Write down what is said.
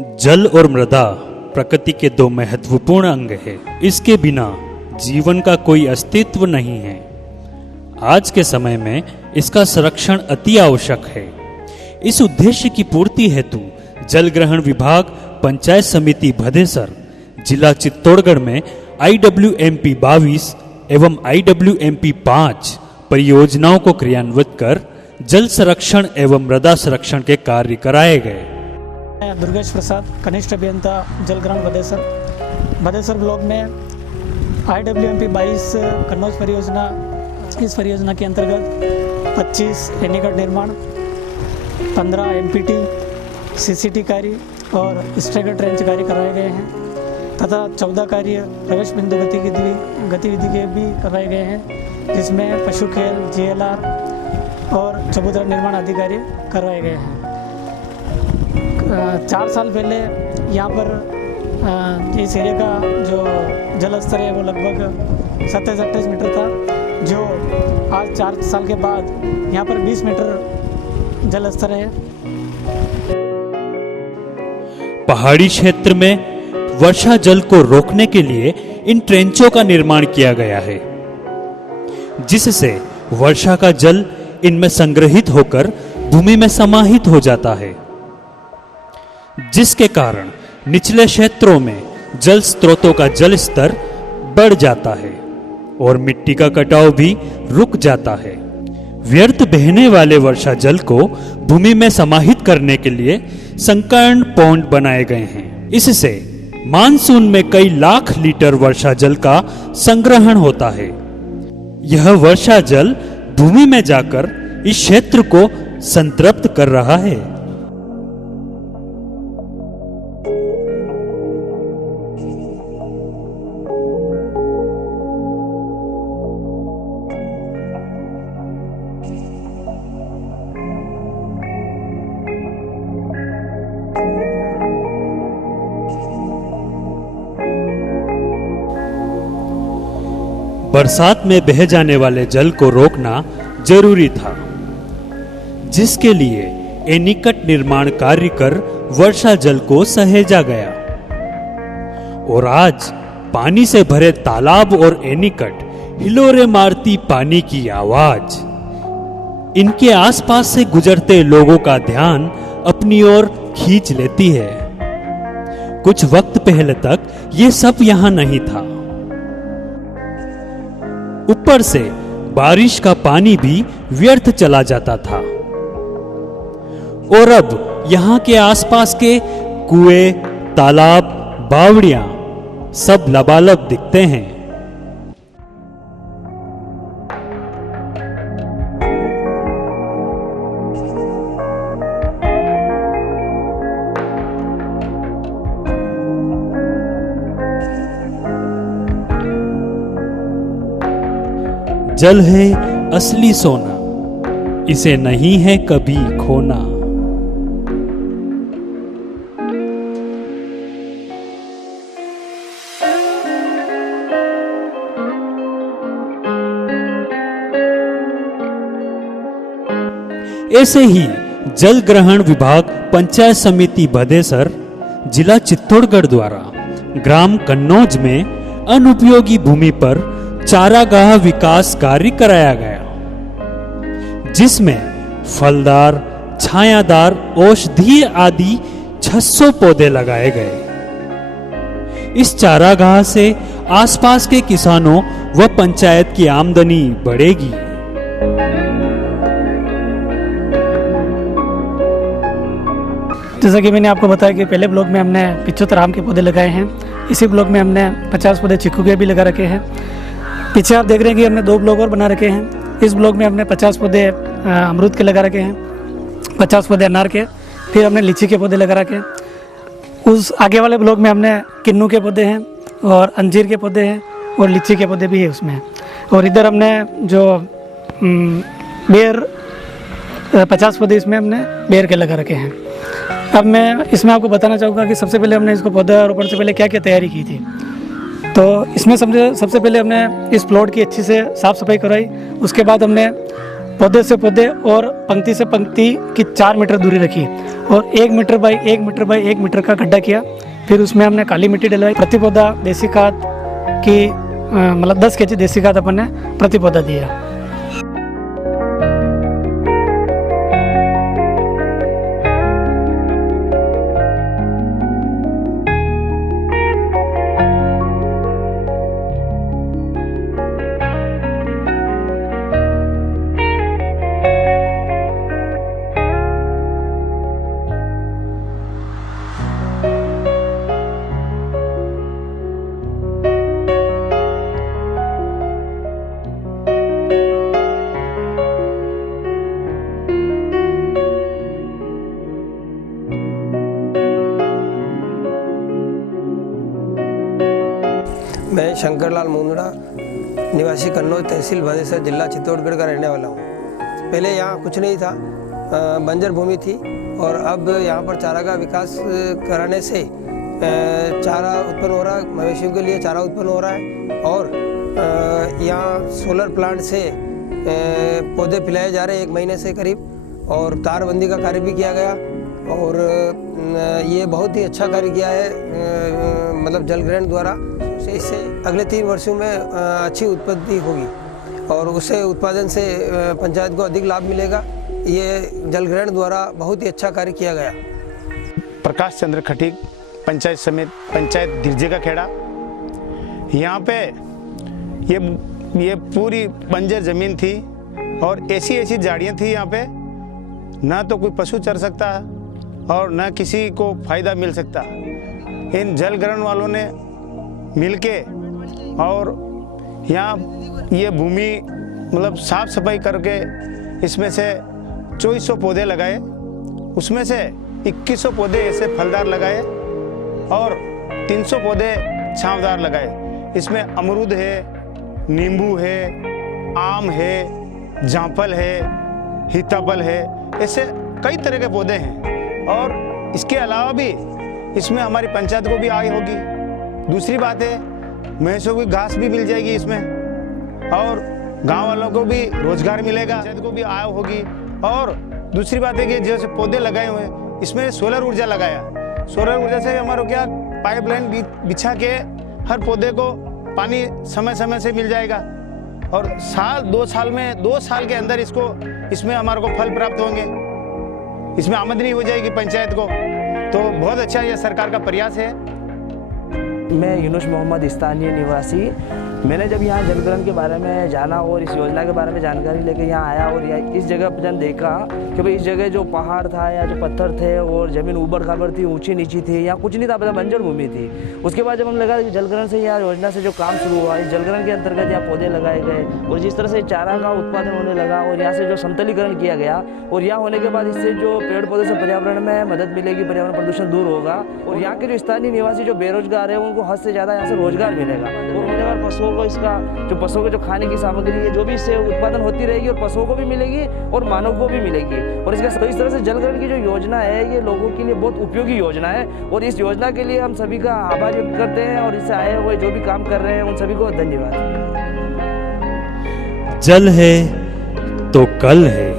जल और मृदा प्रकृति के दो महत्वपूर्ण अंग हैं। इसके बिना जीवन का कोई अस्तित्व नहीं है। आज के समय में इसका संरक्षण अति आवश्यक है। इस उद्देश्य की पूर्ति हेतु जल ग्रहण विभाग पंचायत समिति भदेसर जिला चित्तौड़गढ़ में IWMP 22 एवं IWMP 5 परियोजनाओं को क्रियान्वित कर जल संरक्षण एवं मृदा संरक्षण के कार्य कराए गए। दुर्गेश प्रसाद, कनिष्ठ अभियंता जल ग्रहण भदेसर ब्लॉक में IWMP 22 कन्नौज परियोजना, इस परियोजना के अंतर्गत 25 एनीकट निर्माण, 15 MPT, CCT कार्य और स्ट्रेगर ट्रेंच कार्य कराए गए हैं तथा 14 कार्य प्रवेश बिंदु गतिविधि के भी कराए गए हैं, जिसमें पशु खेल, GLR और चबूतरा निर्माण आदि कार्य करवाए गए हैं। 4 साल पहले यहाँ पर इस एरिया का जो जल स्तर है वो लगभग 27-28 मीटर था, जो आज 4 साल के बाद यहाँ पर 20 मीटर जल स्तर है। पहाड़ी क्षेत्र में वर्षा जल को रोकने के लिए इन ट्रेंचों का निर्माण किया गया है, जिससे वर्षा का जल इनमें संग्रहित होकर भूमि में समाहित हो जाता है, जिसके कारण निचले क्षेत्रों में जल स्रोतों का जल स्तर बढ़ जाता है और मिट्टी का कटाव भी रुक जाता है। व्यर्थ बहने वाले वर्षा जल को भूमि में समाहित करने के लिए संकीर्ण पॉन्ड बनाए गए हैं। इससे मानसून में कई लाख लीटर वर्षा जल का संग्रहण होता है। यह वर्षा जल भूमि में जाकर इस क्षेत्र को संतृप्त कर रहा है। बरसात में बह जाने वाले जल को रोकना जरूरी था, जिसके लिए एनीकट निर्माण कार्य कर वर्षा जल को सहेजा गया और आज पानी से भरे तालाब और एनीकट हिलोरे मारती पानी की आवाज इनके आसपास से गुजरते लोगों का ध्यान अपनी ओर खींच लेती है। कुछ वक्त पहले तक ये सब यहां नहीं था। ऊपर से बारिश का पानी भी व्यर्थ चला जाता था और अब यहां के आसपास के कुएं, तालाब, बावड़ियां सब लबालब दिखते हैं। जल है असली सोना, इसे नहीं है कभी खोना। ऐसे ही जल ग्रहण विभाग पंचायत समिति भदेसर जिला चित्तौड़गढ़ द्वारा ग्राम कन्नौज में अनुपयोगी भूमि पर चारागाह विकास कार्य कराया गया, जिसमें फलदार, छायादार, औषधीय आदि 600 पौधे लगाए गए। इस चारागाह से आसपास के किसानों व पंचायत की आमदनी बढ़ेगी। जैसा कि मैंने आपको बताया कि पहले ब्लॉक में हमने 75 आम के पौधे लगाए हैं, इसी ब्लॉक में हमने 50 पौधे चीकू के भी लगा रखे हैं। पीछे आप देख रहे हैं कि हमने 2 ब्लॉक और बना रखे हैं। इस ब्लॉक में हमने 50 पौधे अमरूद के लगा रखे हैं, 50 पौधे अनार के, फिर हमने लीची के पौधे लगा रखे हैं। उस आगे वाले ब्लॉक में हमने किन्नू के पौधे हैं और अंजीर के पौधे हैं और लीची के पौधे भी है उसमें। और इधर हमने जो बेर 50 पौधे इसमें हमने बेर के लगा रखे हैं। अब मैं इसमें आपको बताना चाहूँगा कि सबसे पहले हमने इसको पौधा रोपण से पहले क्या क्या तैयारी की थी। तो इसमें सबसे पहले हमने इस प्लॉट की अच्छी से साफ़ सफाई करवाई। उसके बाद हमने पौधे से पौधे और पंक्ति से पंक्ति की 4 मीटर दूरी रखी और 1 metre by 1 metre by 1 metre का गड्ढा किया। फिर उसमें हमने काली मिट्टी डलवाई। प्रति पौधा देसी खाद की मतलब 10 kg देसी खाद अपन ने प्रति पौधा दिया। मैं शंकरलाल मुंदड़ा निवासी कन्नौज तहसील भदेसर जिला चित्तौड़गढ़ का रहने वाला हूँ। पहले यहाँ कुछ नहीं था, बंजर भूमि थी और अब यहाँ पर चारा का विकास कराने से चारा उत्पन्न हो रहा है, मवेशियों के लिए चारा उत्पन्न हो रहा है और यहाँ सोलर प्लांट से पौधे पिलाए जा रहे हैं 1 महीने से करीब और तारबंदी का कार्य भी किया गया और ये बहुत ही अच्छा कार्य किया है मतलब जल ग्रहण द्वारा। इससे अगले 3 वर्षों में अच्छी उत्पत्ति होगी और उससे उत्पादन से पंचायत को अधिक लाभ मिलेगा। ये जल ग्रहण द्वारा बहुत ही अच्छा कार्य किया गया। प्रकाश चंद्र खटीक, पंचायत समिति पंचायत धिरजे का खेड़ा। यहाँ पे ये पूरी बंजर ज़मीन थी और ऐसी झाड़ियाँ थी यहाँ पे, ना तो कोई पशु चर सकता और ना किसी को फ़ायदा मिल सकता। इन जल ग्रहण वालों ने मिलके और यहाँ ये भूमि मतलब साफ सफाई करके इसमें से 2400 पौधे लगाए, उसमें से 2100 पौधे ऐसे फलदार लगाए और 300 पौधे छांवदार लगाए। इसमें अमरूद है, नींबू है, आम है, जामफल है, सीताफल है, ऐसे कई तरह के पौधे हैं और इसके अलावा भी इसमें हमारी पंचायत को भी आय होगी। दूसरी बात है भैंसों की घास भी मिल जाएगी इसमें और गांव वालों को भी रोजगार मिलेगा, पंचायत को भी आय होगी। और दूसरी बात है कि जैसे पौधे लगाए हुए हैं इसमें सोलर ऊर्जा लगाया, सोलर ऊर्जा से हमारे क्या पाइपलाइन बिछा के हर पौधे को पानी समय समय से मिल जाएगा और 2 साल के अंदर इसमें हमारे को फल प्राप्त होंगे, इसमें आमदनी हो जाएगी पंचायत को। तो बहुत अच्छा यह सरकार का प्रयास है। मैं यूनुस मोहम्मद स्थानीय निवासी। मैंने जब यहाँ जलग्रहण के बारे में जाना और इस योजना के बारे में जानकारी लेकर यहाँ आया और इस जगह पर जब देखा कि भाई इस जगह जो पहाड़ था या जो पत्थर थे और ज़मीन ऊबड़ खाबड़ थी, ऊंची नीची थी, यहाँ कुछ नहीं था, मतलब बंजर भूमि थी। उसके बाद जब हम लगा कि जलग्रहण से यहाँ योजना से जो काम शुरू हुआ, इस जलग्रहण के अंतर्गत यहाँ पौधे लगाए गए और जिस तरह से चारा का उत्पादन होने लगा और यहाँ से जो समतलीकरण किया गया और यहाँ होने के बाद इससे जो पेड़ पौधे से पर्यावरण में मदद मिलेगी, पर्यावरण प्रदूषण दूर होगा और यहाँ के जो स्थानीय निवासी जो बेरोजगार है उनको हद से ज़्यादा यहाँ से रोजगार मिलेगा और होने वाले पशुओं को पशुओं के जो खाने की सामग्री है जो भी इससे उत्पादन होती रहेगी और पशुओं को भी मिलेगी और मानव को भी मिलेगी। और इसका तो इस तरह से जलग्रहण की जो योजना है ये लोगों के लिए बहुत उपयोगी योजना है और इस योजना के लिए हम सभी का आभार व्यक्त करते हैं और इससे आए हुए जो भी काम कर रहे हैं उन सभी को धन्यवाद। जल है तो कल है।